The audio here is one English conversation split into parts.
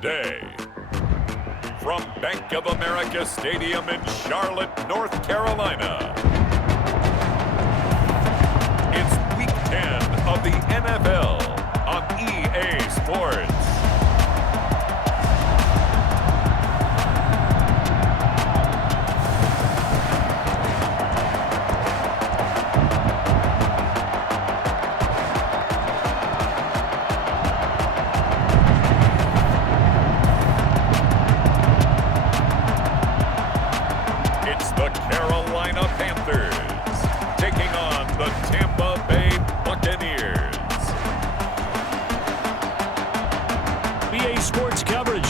today. From Bank of America Stadium in Charlotte, North Carolina, it's Week 10 of the NFL on EA Sports.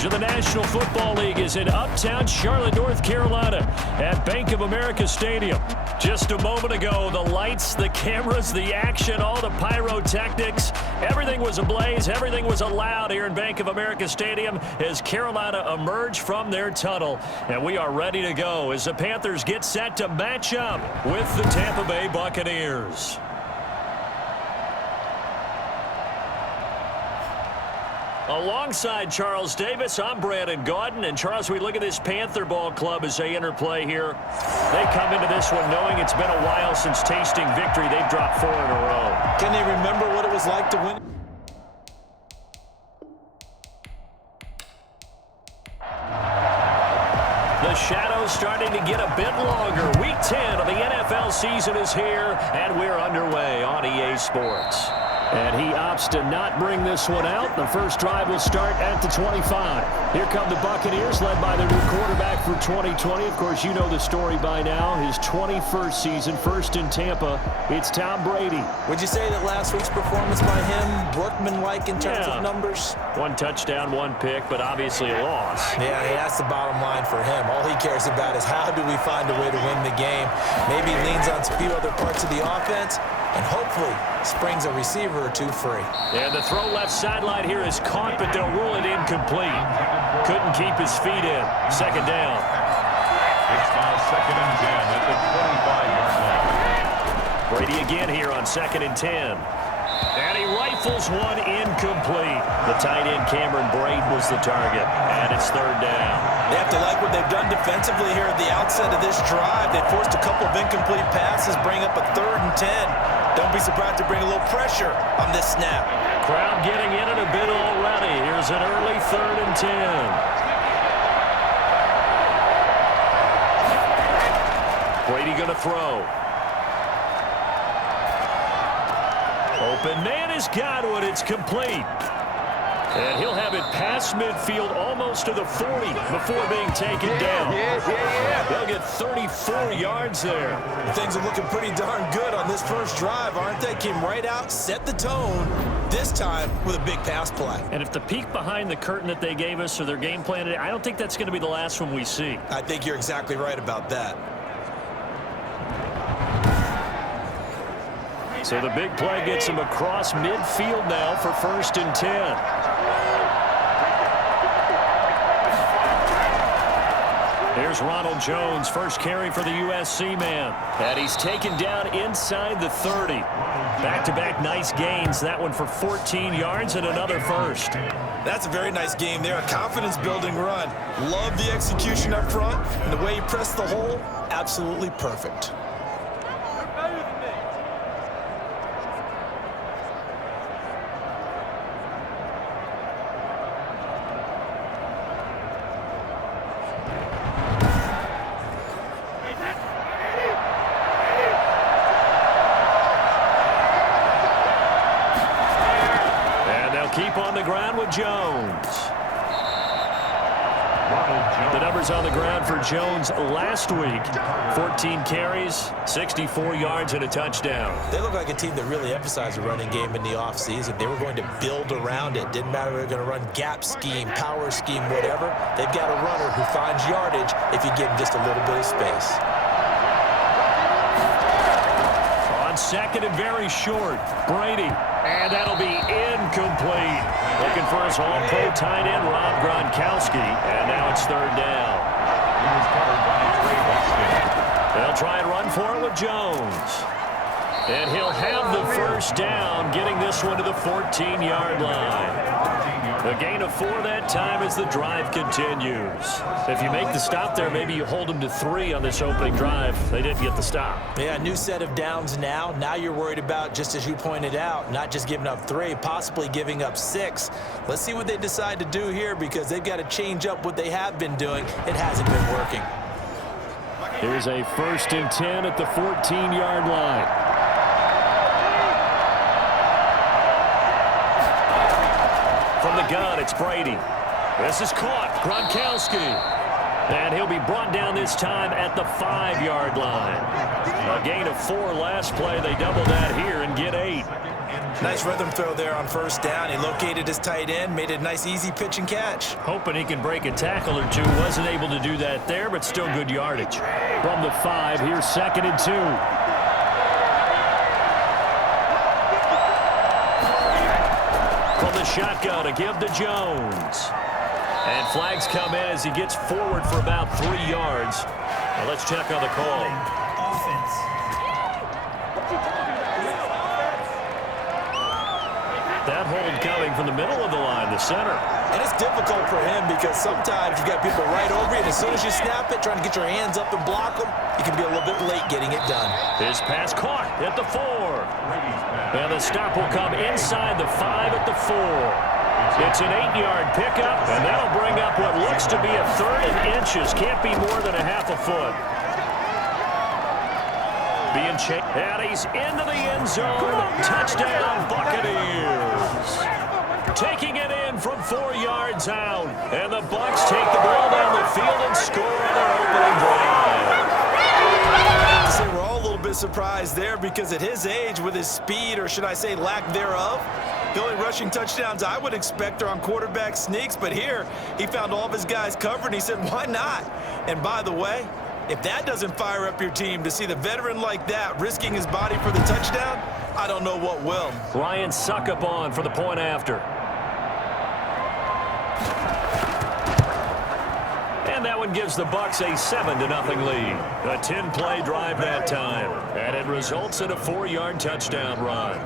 Of the National Football League is in uptown Charlotte, North Carolina at Bank of America Stadium. Just a moment ago, the lights, the cameras, the action, all the pyrotechnics, everything was ablaze, everything was allowed here in Bank of America Stadium as Carolina emerged from their tunnel. And we are ready to go as the Panthers get set to match up with the Tampa Bay Buccaneers. Alongside Charles Davis, I'm Brandon Gaudin. And Charles, we look at this Panther ball club as they interplay here. They come into this one knowing it's been a while since tasting victory. They've dropped 4 in a row. Can they remember what it was like to win? The shadow's starting to get a bit longer. Week 10 of the NFL season is here, and we're underway on EA Sports. And he opts to not bring this one out. The first drive will start at the 25. Here come the Buccaneers, led by their new quarterback for 2020. Of course, you know the story by now. His 21st season, first in Tampa. It's Tom Brady. Would you say that last week's performance by him, workmanlike in terms of numbers? 1 touchdown, 1 pick, but obviously a loss. Yeah, that's the bottom line for him. All he cares about is how do we find a way to win the game. Maybe he leans on a few other parts of the offense, and hopefully springs a receiver or 2 free. And the throw left sideline here is caught, but they'll rule it incomplete. Couldn't keep his feet in. Second down. It's now 2nd and 10 at the 25-yard line. Brady again here on 2nd and 10. And he rifles one incomplete. The tight end Cameron Brady was the target, and it's 3rd down. They have to like what they've done defensively here at the outset of this drive. They forced a couple of incomplete passes, bring up a 3rd and 10. Don't be surprised to bring a little pressure on this snap. Crowd getting in it a bit already. Here's an early 3rd and 10. Brady going to throw. Open man is Godwin. It's complete. And he'll have it past midfield almost to the 40 before being taken down. They'll get 34 yards there. Things are looking pretty darn good on this first drive, aren't they? Came right out, set the tone, this time with a big pass play. And if the peek behind the curtain that they gave us or their game plan, I don't think that's going to be the last one we see. I think you're exactly right about that. So the big play gets him across midfield now for 1st and 10. Here's Ronald Jones, first carry for the USC man. And he's taken down inside the 30. Back-to-back nice gains. That one for 14 yards and another first. That's a very nice game there. A confidence-building run. Love the execution up front. And the way he pressed the hole, absolutely perfect. Keep on the ground with Jones. The numbers on the ground for Jones last week. 14 carries, 64 yards, and a touchdown. They look like a team that really emphasized the running game in the offseason. They were going to build around it. Didn't matter if they were going to run gap scheme, power scheme, whatever. They've got a runner who finds yardage if you give him just a little bit of space. On 2nd and very short, Brady. And that'll be incomplete. Looking for his all-pro tight end, Rob Gronkowski. And now it's 3rd down. They'll try and run for it with Jones. And he'll have the first down, getting this one to the 14-yard line. A gain of 4 that time as the drive continues. If you make the stop there, maybe you hold them to 3 on this opening drive. They didn't get the stop. Yeah, new set of downs now. Now you're worried about, just as you pointed out, not just giving up 3, possibly giving up 6. Let's see what they decide to do here because they've got to change up what they have been doing. It hasn't been working. Here's a 1st and 10 at the 14-yard line. From the gun, it's Brady. This is caught. Gronkowski. And he'll be brought down this time at the 5-yard line. A gain of 4 last play. They double that here and get 8. Nice rhythm throw there on 1st down. He located his tight end, made a nice easy pitch and catch. Hoping he can break a tackle or 2. Wasn't able to do that there, but still good yardage. From the 5, here's 2nd and 2. From the shotgun to give to Jones. And flags come in as he gets forward for about 3 yards. Now let's check on the call. Offense. That hold coming from the middle of the line, the center. And it's difficult for him because sometimes you've got people right over you, and as soon as you snap it, trying to get your hands up and block them, you can be a little bit late getting it done. His pass caught at the 4. And the stop will come inside the 5 at the 4. It's an 8-yard pickup, and that'll bring up what looks to be a 3rd and inches. Can't be more than a half a foot. Being chased, and he's into the end zone. Touchdown, Buccaneers. Taking it in from 4 yards out, and the Bucs take the ball down the field and score on their opening drive. We're all a little bit surprised there because at his age, with his speed, or should I say lack thereof, the only rushing touchdowns I would expect are on quarterback sneaks, but here he found all of his guys covered, and he said, why not? And by the way, if that doesn't fire up your team to see the veteran like that risking his body for the touchdown, I don't know what will. Ryan Succop for the point after. And that one gives the Bucs a 7-0 lead. A 10-play drive that time. And it results in a 4-yard touchdown run.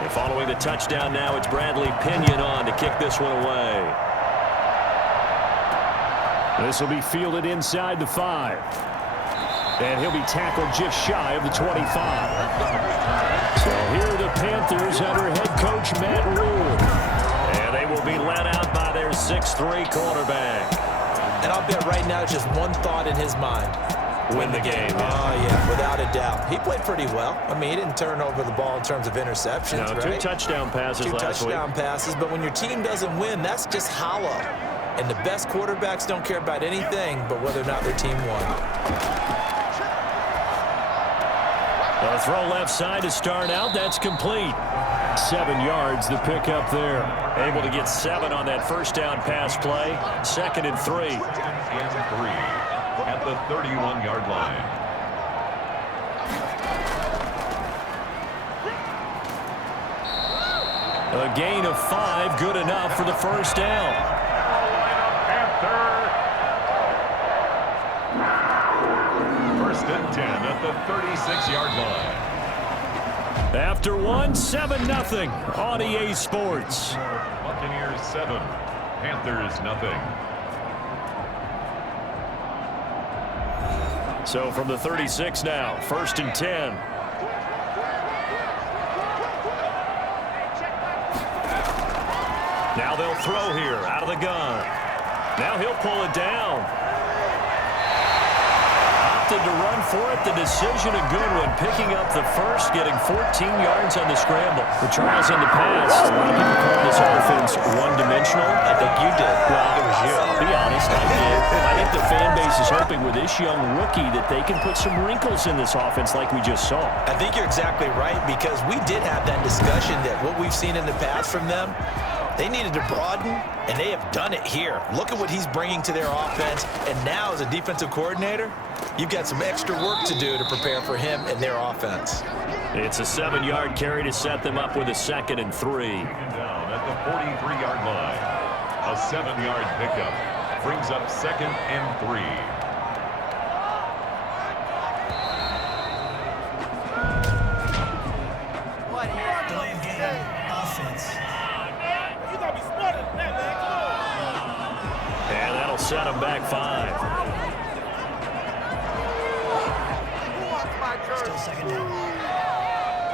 And following the touchdown now, it's Bradley Pinion on to kick this one away. This will be fielded inside the 5. And he'll be tackled just shy of the 25. So here are the Panthers under head coach Matt Rule. And they will be led out by their 6'3" quarterback. And I'll bet right now it's just one thought in his mind. Win the game. Oh, yeah, without a doubt. He played pretty well. I mean, he didn't turn over the ball in terms of interceptions, no, right? 2 touchdown passes last week. 2 touchdown passes, but when your team doesn't win, that's just hollow. And the best quarterbacks don't care about anything but whether or not their team won. A throw left side to start out. That's complete. 7 yards the pickup there. Able to get 7 on that 1st down pass play. 2nd and 3. At the 31-yard line. A gain of 5, good enough for the 1st down. First and 10 at the 36-yard line. After 1, 7-0 on EA Sports. Buccaneers 7, Panthers 0. So from the 36 now, 1st and 10. Now they'll throw here out of the gun. Now he'll pull it down. Opted to run for it. The decision a good one. Picking up the 1st, getting 14 yards on the scramble. For Charles in the past, a lot of people call this offense one-dimensional. I think you did. Well, it was you. Be honest, I did. I think the fan base is hoping with this young rookie that they can put some wrinkles in this offense like we just saw. I think you're exactly right because we did have that discussion that what we've seen in the past from them, they needed to broaden, and they have done it here. Look at what he's bringing to their offense, and now as a defensive coordinator, you've got some extra work to do to prepare for him and their offense. It's a 7-yard carry to set them up with a 2nd and 3. Taken down at the 43-yard line. A 7-yard pickup. brings up 2nd and 3. Delay of game, offense. You gotta be smarter than that, man. Come on. And that'll set them back 5. Still second down.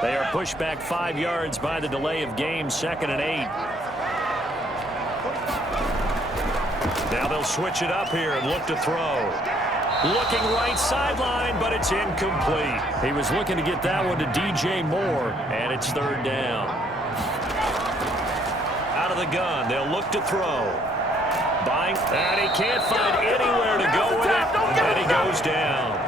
They are pushed back 5 yards by the delay of game, 2nd and 8. Now they'll switch it up here and look to throw. Looking right sideline, but it's incomplete. He was looking to get that one to DJ Moore, and it's 3rd down. Out of the gun, they'll look to throw. Buying, and he can't find anywhere to go with it, and he goes down.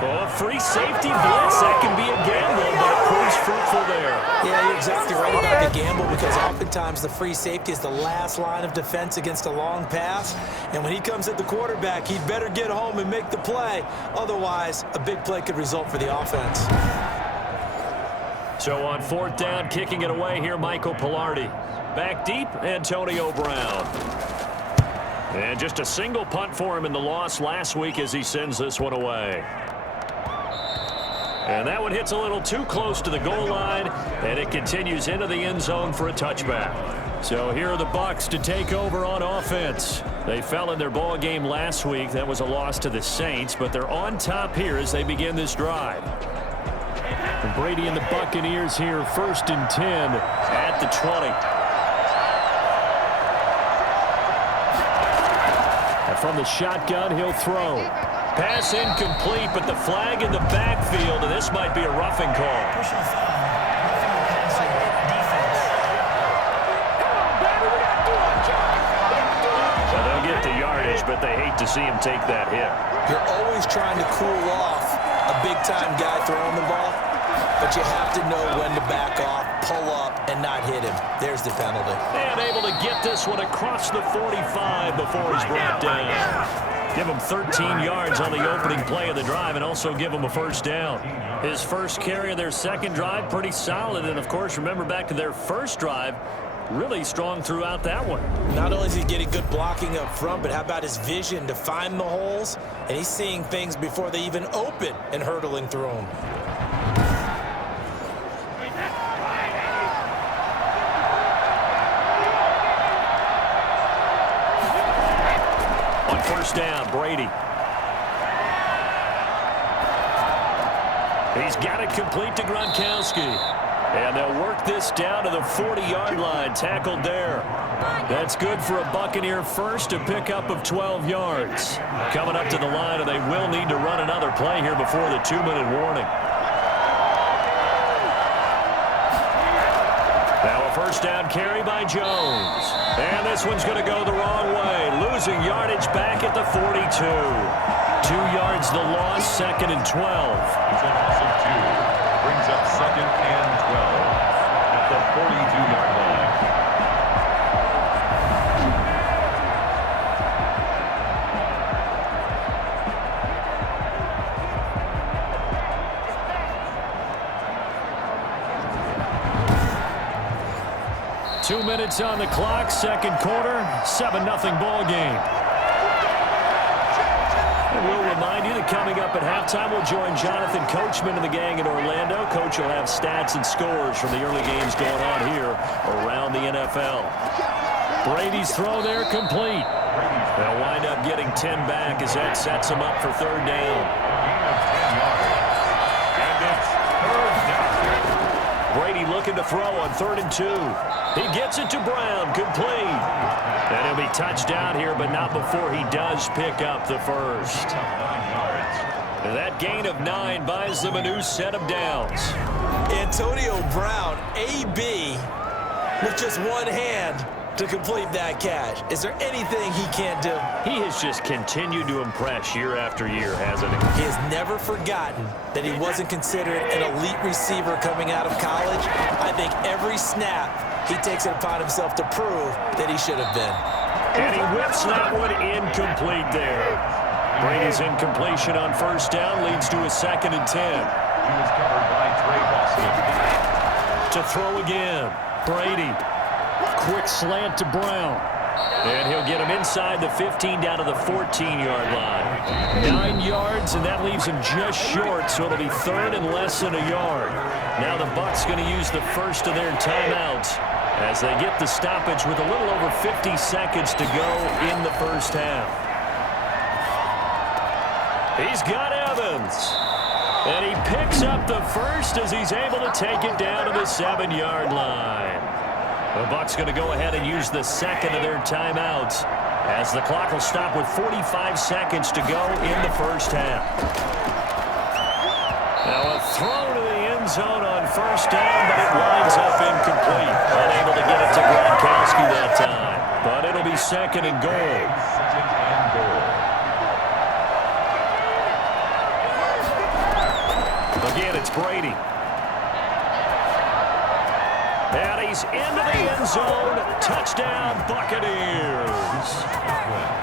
Oh, free safety blitz. That can be a gamble, but it proves fruitful there. Yeah, you're exactly right about the gamble, because oftentimes the free safety is the last line of defense against a long pass. And when he comes at the quarterback, he'd better get home and make the play. Otherwise, a big play could result for the offense. So on 4th down, kicking it away here, Michael Pilardi. Back deep, Antonio Brown. And just a single punt for him in the loss last week as he sends this one away. And that one hits a little too close to the goal line, and it continues into the end zone for a touchback. So here are the Bucs to take over on offense. They fell in their ball game last week. That was a loss to the Saints, but they're on top here as they begin this drive. And Brady and the Buccaneers here, 1st and 10 at the 20. From the shotgun, he'll throw. Pass incomplete, but the flag in the backfield, and this might be a roughing call. Personal foul. Roughing the passer, defense. Well, they'll get the yardage, but they hate to see him take that hit. You're always trying to cool off a big-time guy throwing the ball, but you have to know when to back off, pull up, and not hit him. There's the penalty. And able to get this one across the 45 before he's brought down. Give him 13 yards on the opening play of the drive and also give him a 1st down. His first carry of their 2nd drive, pretty solid. And, of course, remember back to their 1st drive, really strong throughout that one. Not only is he getting good blocking up front, but how about his vision to find the holes? And he's seeing things before they even open and hurtling through them. On 1st down, Brady. He's got it complete to Gronkowski. And they'll work this down to the 40-yard line, tackled there. That's good for a Buccaneer first, a pickup of 12 yards. Coming up to the line, and they will need to run another play here before the 2-minute warning. Now a 1st down carry by Jones. And this one's going to go the wrong way. Losing yardage back at the 42. 2 yards the loss, 2nd and 12. It's a loss of 2. Brings up 2nd and 12 at the 42-yard line. Two minutes on the clock, 2nd quarter, 7-0 ball game. And we'll remind you that coming up at halftime, we'll join Jonathan Coachman and the gang in Orlando. Coach will have stats and scores from the early games going on here around the NFL. Brady's throw there complete. They'll wind up getting 10 back as that sets them up for 3rd down. Brady looking to throw on 3rd and 2. He gets it to Brown, complete. And he'll be touched down here, but not before he does pick up the 1st. And that gain of 9 buys them a new set of downs. Antonio Brown, AB, with just one hand to complete that catch. Is there anything he can't do? He has just continued to impress year after year, hasn't he? He has never forgotten that he wasn't considered an elite receiver coming out of college. I think every snap he takes it upon himself to prove that he should have been. And he whips that one incomplete there. Brady's incompletion on 1st down leads to a 2nd and 10. He was covered by Trey Boston. To throw again, Brady. quick slant to Brown. And he'll get him inside the 15 down to the 14-yard line. 9 yards, and that leaves him just short, so it'll be third and less than a yard. Now the Bucs going to use the first of their timeouts as they get the stoppage with a little over 50 seconds to go in the first half. He's got Evans. And he picks up the first as he's able to take it down to the 7-yard line. The Bucs going to go ahead and use the second of their timeouts as the clock will stop with 45 seconds to go in the first half. Now a throw to the end zone on first down, but it winds up incomplete. Unable to get it to Gronkowski that time. But it'll be second and goal. Again, it's Brady. And he's into the end zone. Touchdown, Buccaneers.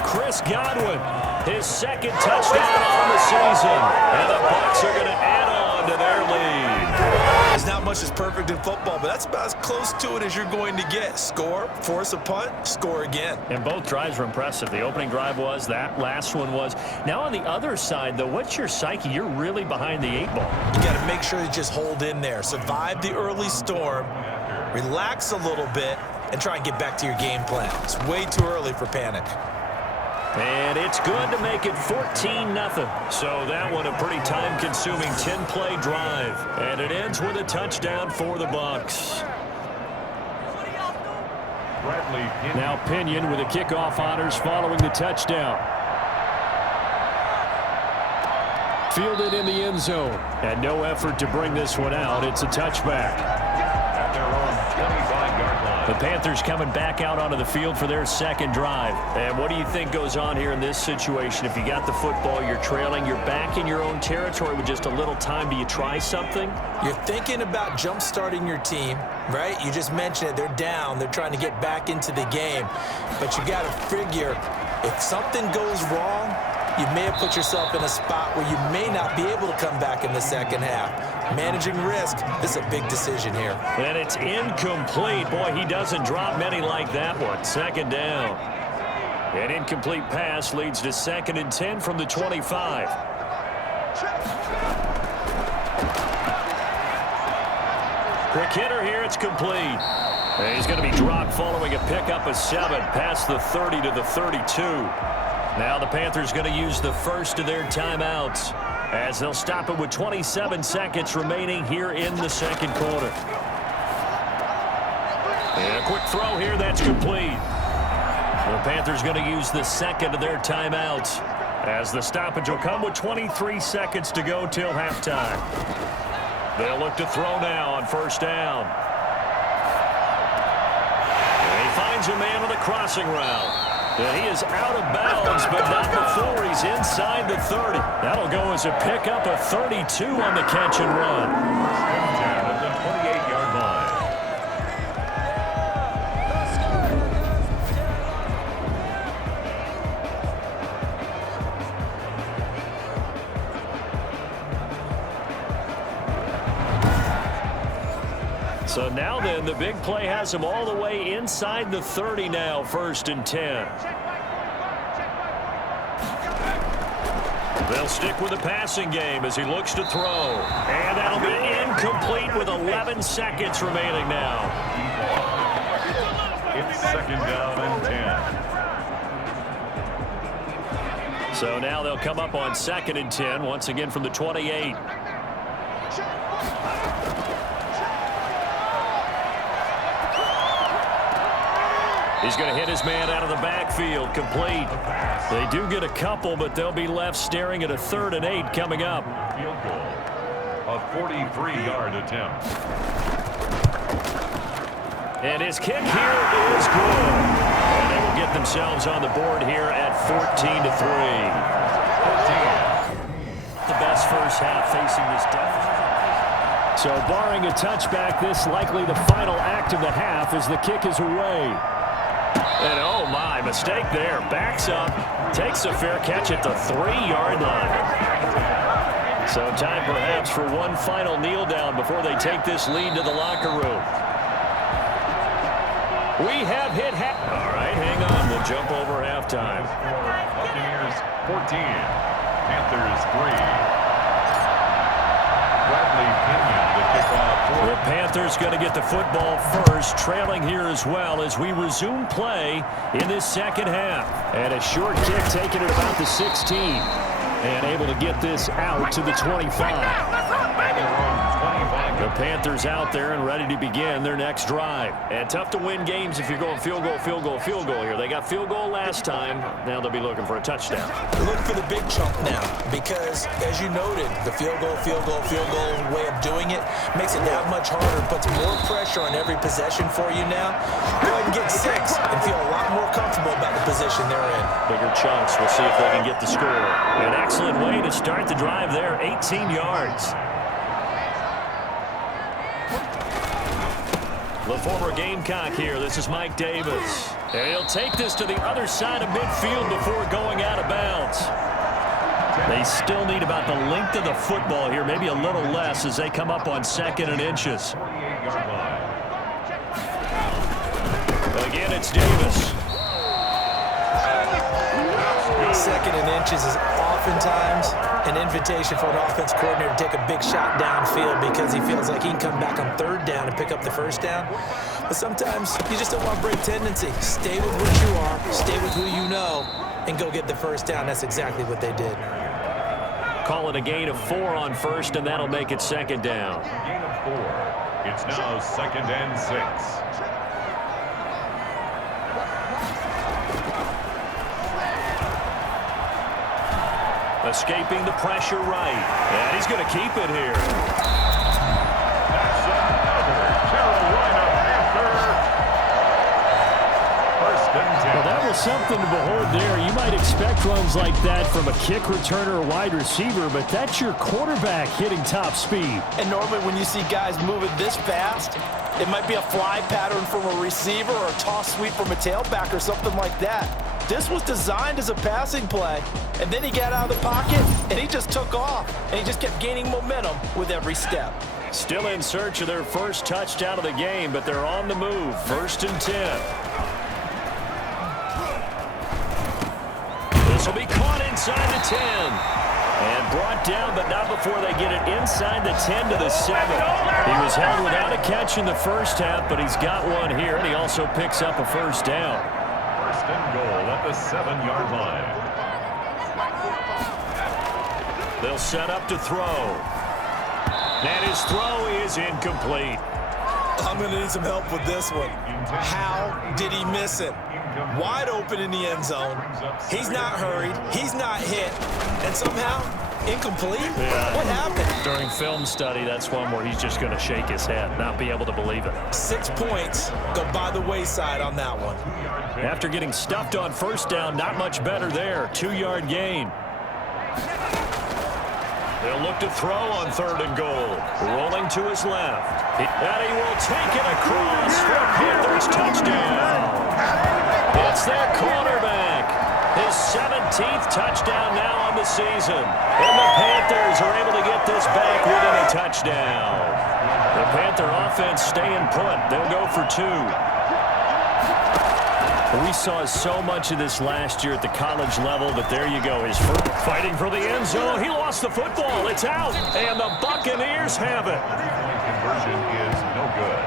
Chris Godwin, his second touchdown on the season. And the Bucs are going to add on to their lead. There's not much that's perfect in football, but that's about as close to it as you're going to get. Score, force a punt, score again. And both drives were impressive. The opening drive was, that last one was. Now on the other side, though, what's your psyche? You're really behind the 8 ball. You got to make sure you just hold in there. Survive the early storm, relax a little bit, and try and get back to your game plan. It's way too early for panic. And it's good to make it 14-0. So that one a pretty time-consuming 10-play drive. And it ends with a touchdown for the Bucs. Now Pinion with the kickoff honors following the touchdown. Fielded in the end zone. And no effort to bring this one out. It's a touchback. The Panthers coming back out onto the field for their second drive. And what do you think goes on here in this situation? If you got the football, you're trailing, you're back in your own territory with just a little time. Do you try something? You're thinking about jump-starting your team, right? You just mentioned it. They're down. They're trying to get back into the game. But you got to figure, if something goes wrong, you may have put yourself in a spot where you may not be able to come back in the second half. Managing risk, this is a big decision here. And it's incomplete. Boy, he doesn't drop many like that one. Second down. An incomplete pass leads to 2nd and 10 from the 25. Quick hitter here. It's complete. And he's going to be dropped following a pickup of 7 past the 30 to the 32. Now the Panthers going to use the first of their timeouts as they'll stop it with 27 seconds remaining here in the second quarter. And a quick throw here, that's complete. The Panthers going to use the second of their timeouts as the stoppage will come with 23 seconds to go till halftime. They'll look to throw now on first down. And he finds a man on the crossing route. And he is out of bounds, but not before he's inside the 30. That'll go as a pickup of 32 on the catch and run. Down at the 28-yard line. So now then, the big play has him all the way inside the 30 now, 1st and 10. They'll stick with the passing game as he looks to throw. And that'll be incomplete with 11 seconds remaining now. It's 2nd down and 10. So now they'll come up on 2nd and 10, once again from the 28. He's going to hit his man out of the backfield, complete. They do get a couple, but they'll be left staring at a 3rd and 8 coming up. Field goal. A 43-yard attempt. And his kick here is good. And they will get themselves on the board here at 14-3. The best first half facing this deficit. So barring a touchback, this likely the final act of the half as the kick is away. And oh my, mistake there. Backs up, takes a fair catch at the 3-yard line. So time perhaps for one final kneel down before they take this lead to the locker room. We have hit half. All right, hang on. We'll jump over halftime. Buccaneers 14, Panthers 3. Bradley Pinion, the kickoff. The Panthers going to get the football first, trailing here as well as we resume play in this second half. And a short kick taken at about the 16. And able to get this out to the 25. The Panthers out there and ready to begin their next drive. And tough to win games if you're going field goal, field goal, field goal here. They got field goal last time. Now they'll be looking for a touchdown. Look for the big chunk now because, as you noted, the field goal way of doing it makes it that much harder, puts more pressure on every possession for you now. Go ahead and get 6 and feel a lot more comfortable about the position they're in. Bigger chunks. We'll see if they can get the score. An excellent way to start the drive there, 18 yards. The former Gamecock here. This is Mike Davis. And he'll take this to the other side of midfield before going out of bounds. They still need about the length of the football here, maybe a little less as they come up on 2nd and inches. Again, it's Davis. 2nd and inches is oftentimes an invitation for an offense coordinator to take a big shot downfield because he feels like he can come back on 3rd down and pick up the 1st down. But sometimes you just don't want to break tendency. Stay with what you are, stay with who you know, and go get the 1st down. That's exactly what they did. Call it a gain of 4 on 1st, and that'll make it 2nd down. Gain of 4. It's now 2nd and 6. Escaping the pressure right. And he's going to keep it here. That's another Carolina Panther. 1st and 10. Well, that was something to behold there. You might expect runs like that from a kick returner or wide receiver, but that's your quarterback hitting top speed. And normally when you see guys moving this fast, it might be a fly pattern from a receiver or a toss sweep from a tailback or something like that. This was designed as a passing play, and then he got out of the pocket, and he just took off, and he just kept gaining momentum with every step. Still in search of their first touchdown of the game, but they're on the move. 1st and 10. This will be caught inside the 10. And brought down, but not before they get it inside the 10 to the 7. He was held without a catch in the first half, but he's got one here, and he also picks up a 1st down. 1st and goal at the 7-yard line. They'll set up to throw. And his throw is incomplete. I'm going to need some help with this one. How did he miss it? Wide open in the end zone. He's not hurried. He's not hit. And somehow, incomplete? Yeah. What happened? During film study, that's one where he's just going to shake his head, not be able to believe it. 6 points go by the wayside on that one. After getting stuffed on 1st down, not much better there. 2-yard gain. They'll look to throw on 3rd and goal. Rolling to his left. And he will take it across for a Panthers touchdown. It's their quarterback. His 17th touchdown now on the season. And the Panthers are able to get this back within a touchdown. The Panther offense staying put. They'll go for 2. We saw so much of this last year at the college level, but there you go. His first fighting for the end zone. He lost the football. It's out, and the Buccaneers have it. Conversion is no good.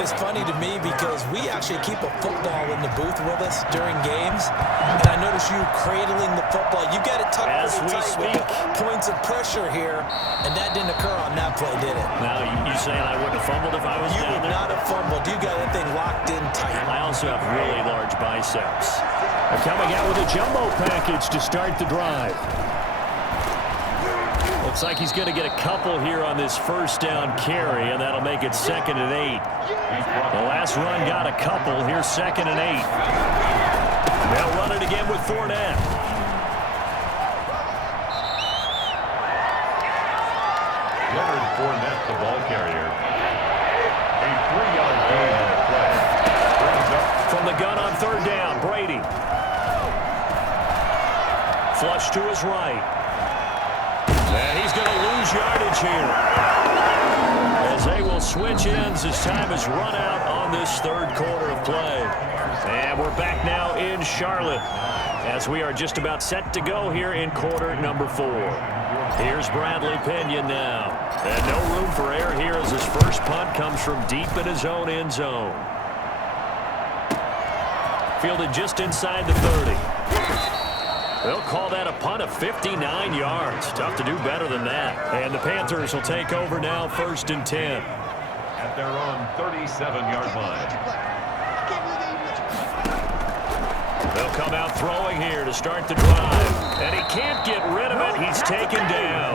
It's funny to me because we actually keep a football in the booth with us during games, and I notice you cradling the football. You got it tucked As pretty we tight with speak. the points of pressure here, and that didn't occur on that play, did it? Now, you saying I wouldn't have fumbled if I was You down would there? not have fumbled. You got that thing locked in tight. I also have really large biceps. They're coming out with a jumbo package to start the drive. Looks like he's going to get a couple here on this 1st down carry, and that'll make it 2nd and 8. The last run got a couple. Here's 2nd and 8. They'll run it again with Fournette. Leonard Fournette, the ball carrier. A 3-yard gain on the play. Brings up From the gun on 3rd down, Brady. Flush to his right. And he's going to lose yardage here, as they will switch ends as time has run out on this third quarter of play. And we're back now in Charlotte as we are just about set to go here in quarter number 4. Here's Bradley Pinion now. And no room for error here as his first punt comes from deep in his own end zone. Fielded just inside the 30. They'll call that a punt of 59 yards. Tough to do better than that. And the Panthers will take over now, 1st and 10. At their own 37-yard line. They'll come out throwing here to start the drive. And he can't get rid of it. He's taken down.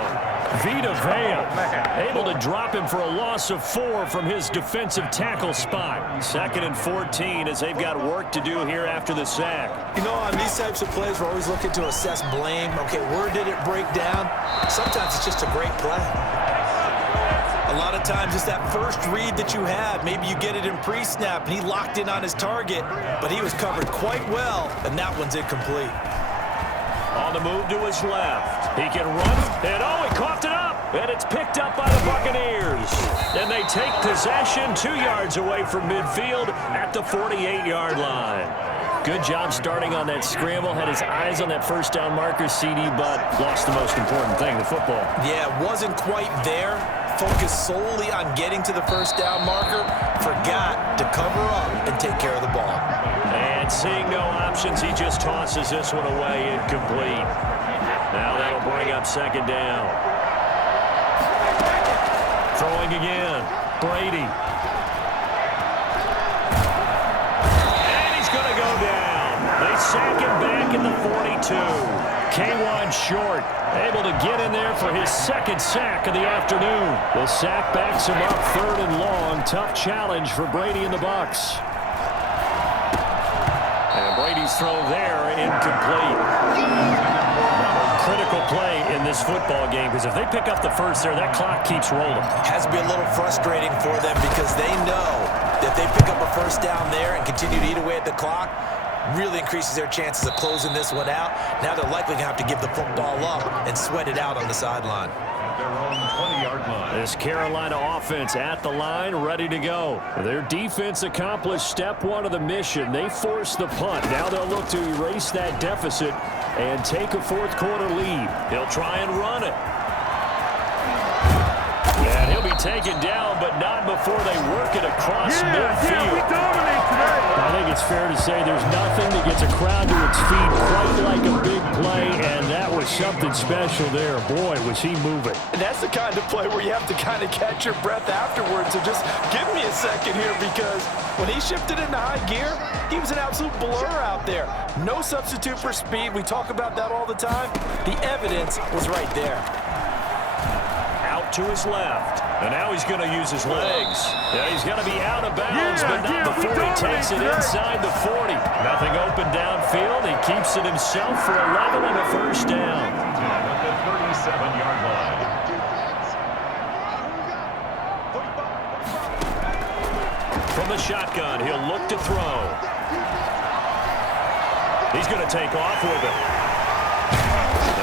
Vita Vea able to drop him for a loss of 4 from his defensive tackle spot. 2nd and 14 as they've got work to do here after the sack. You know, on these types of plays, we're always looking to assess blame. Okay, where did it break down? Sometimes it's just a great play. A lot of times it's that first read that you have. Maybe you get it in pre-snap, and he locked in on his target, but he was covered quite well, and that one's incomplete. On the move to his left. He can run, and he coughed it up. And it's picked up by the Buccaneers. And they take possession 2 yards away from midfield at the 48-yard line. Good job starting on that scramble. Had his eyes on that first down marker, CD, but lost the most important thing, the football. Yeah, wasn't quite there. Focused solely on getting to the first down marker. Forgot to cover up and take care of the ball. And seeing no options, he just tosses this one away, incomplete. Now that'll bring up 2nd down. Throwing again, Brady. And he's going to go down. They sack him back at the 42. K1 short, able to get in there for his 2nd sack of the afternoon. The sack backs him up 3rd and long. Tough challenge for Brady and the Bucs. And Brady's throw there, incomplete. Critical play in this football game, because if they pick up the first there, that clock keeps rolling. Has to be a little frustrating for them because they know that they pick up a first down there and continue to eat away at the clock, really increases their chances of closing this one out. Now they're likely going to have to give the football up and sweat it out on the sideline. At their own 20-yard line. This Carolina offense at the line, ready to go. Their defense accomplished step 1 of the mission. They forced the punt. Now they'll look to erase that deficit and take a 4th quarter lead. He'll try and run it. And he'll be taken down, but not before they work it across midfield. We dominate today. I think it's fair to say there's nothing that gets a crowd to its feet quite like a big play, and that was something special there. Boy, was he moving. And that's the kind of play where you have to kind of catch your breath afterwards. So just give me a second here, because when he shifted into high gear, he was an absolute blur out there. No substitute for speed. We talk about that all the time. The evidence was right there. Out to his left. And now he's going to use his legs. Yeah, he's going to be out of bounds, but not before he takes it inside the 40. Nothing open downfield. He keeps it himself for 11 and a first down. At the 37-yard line. From the shotgun, he'll look to throw. He's going to take off with it.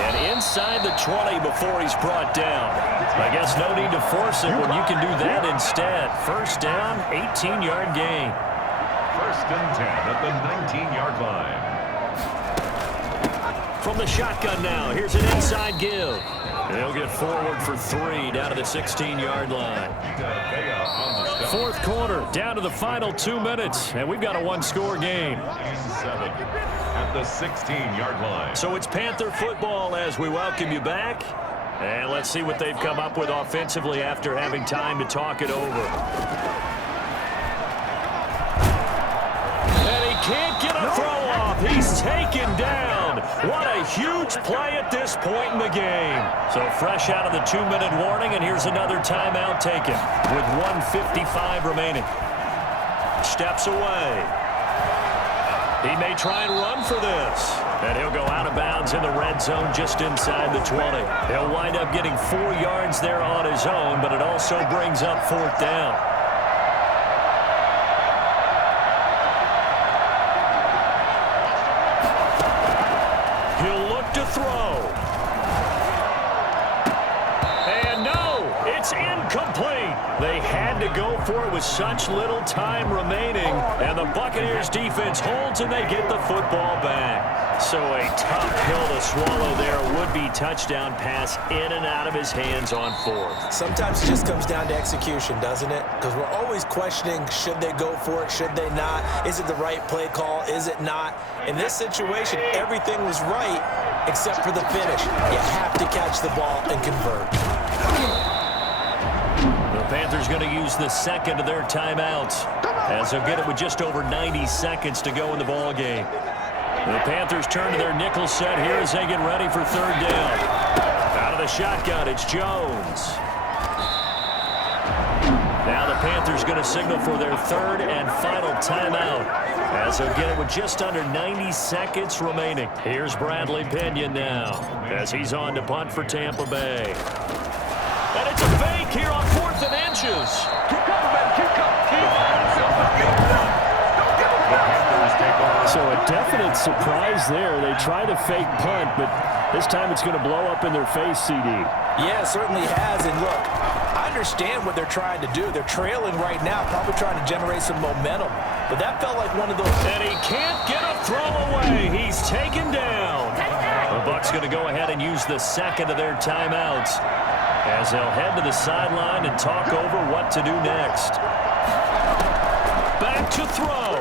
And inside the 20 before he's brought down. I guess no need to force it when you can do that instead. First down, 18-yard gain. 1st and 10 at the 19-yard line. From the shotgun now, here's an inside give. And he'll get forward for 3 down to the 16-yard line. 4th quarter, down to the final 2 minutes, and we've got a 1-score game. 7 at the 16-yard line. So it's Panther football as we welcome you back. And let's see what they've come up with offensively after having time to talk it over. And he can't get a throw off. He's taken down. What a huge play at this point in the game. So fresh out of the 2-minute warning, and here's another timeout taken with 1:55 remaining. Steps away. He may try and run for this. And he'll go out of bounds in the red zone just inside the 20. He'll wind up getting 4 yards there on his own, but it also brings up 4th down. He'll look to throw. And no, it's incomplete. They had to go for it with such little time remaining, and the Buccaneers defense holds and they get the football back. So a tough pill to swallow there. Would-be touchdown pass in and out of his hands on fourth. Sometimes it just comes down to execution, doesn't it? Because we're always questioning, should they go for it, should they not? Is it the right play call, is it not? In this situation, everything was right except for the finish. You have to catch the ball and convert. The Panthers going to use the second of their timeouts as they'll get it with just over 90 seconds to go in the ball game. The Panthers turn to their nickel set here as they get ready for third down. Out of the shotgun, it's Jones. Now the Panthers going to signal for their third and final timeout as they'll get it with just under 90 seconds remaining. Here's Bradley Pinion now as he's on to punt for Tampa Bay. And it's a fake here on 4th and inches. So a definite surprise there. They try to fake punt, but this time it's going to blow up in their face, CD. Yeah, it certainly has. And look, I understand what they're trying to do. They're trailing right now, probably trying to generate some momentum. But that felt like one of those. And he can't get a throw away. He's taken down. The Bucs going to go ahead and use the second of their timeouts as they'll head to the sideline and talk over what to do next. Back to throw.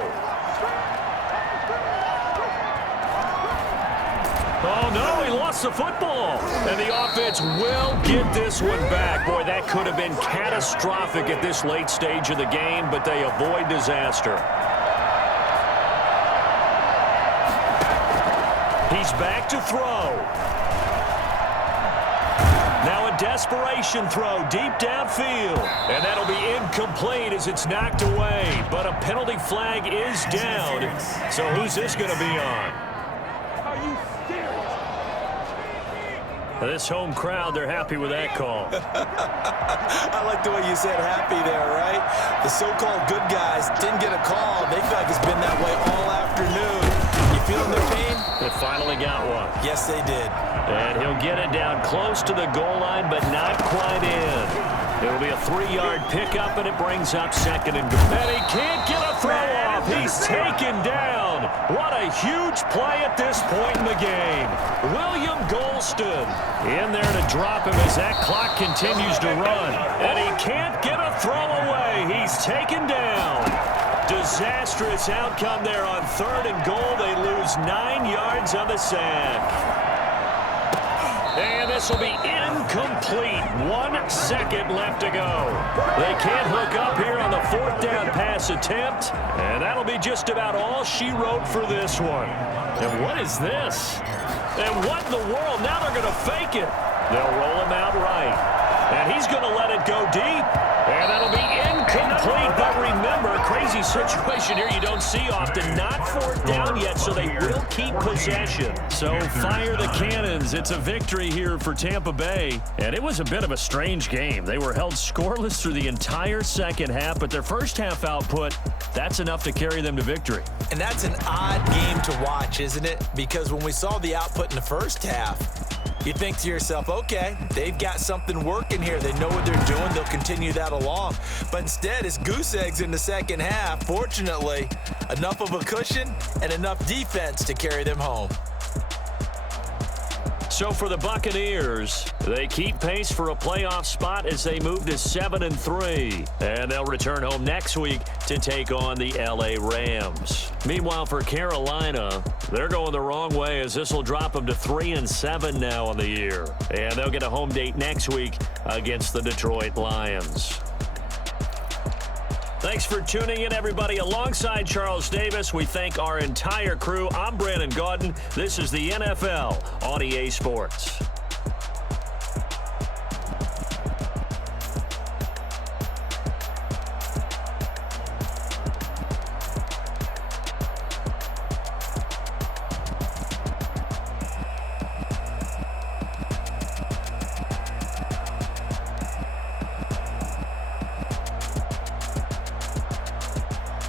Oh, no, he lost the football. And the offense will get this one back. Boy, that could have been catastrophic at this late stage of the game, but they avoid disaster. He's back to throw. Now a desperation throw deep downfield. And that'll be incomplete as it's knocked away. But a penalty flag is down. So who's this going to be on? This home crowd, they're happy with that call. I like the way you said happy there, right? The so-called good guys didn't get a call. They feel like it's been that way all afternoon. You feeling their pain? They finally got one. Yes, they did. And he'll get it down close to the goal line, but not quite in. It'll be a 3-yard pickup, and it brings up second and goal. And he can't get a throw off. He's taken down. What a huge play at this point in the game. William Golston in there to drop him as that clock continues to run. And he can't get a throw away. He's taken down. Disastrous outcome there on 3rd and goal. They lose 9 yards on the sack. And this will be incomplete. 1 second left to go. They can't hook up here on the 4th down pass attempt. And that'll be just about all she wrote for this one. And what is this? And what in the world? Now they're going to fake it. They'll roll him out right. And he's going to let it go deep. And that'll be incomplete. But remember, crazy situation here you don't see often. Not 4th down yet, so they will keep possession. So fire the cannons. It's a victory here for Tampa Bay. And it was a bit of a strange game. They were held scoreless through the entire second half, but their first half output, that's enough to carry them to victory. And that's an odd game to watch, isn't it? Because when we saw the output in the first half, you think to yourself, okay, they've got something working here. They know what they're doing. They'll continue that along. But instead, it's goose eggs in the second half. Fortunately, enough of a cushion and enough defense to carry them home. So for the Buccaneers, they keep pace for a playoff spot as they move to 7-3. And they'll return home next week to take on the LA Rams. Meanwhile, for Carolina, they're going the wrong way as this will drop them to 3-7 now on the year. And they'll get a home date next week against the Detroit Lions. Thanks for tuning in, everybody. Alongside Charles Davis, we thank our entire crew. I'm Brandon Gaudin. This is the NFL on EA Sports.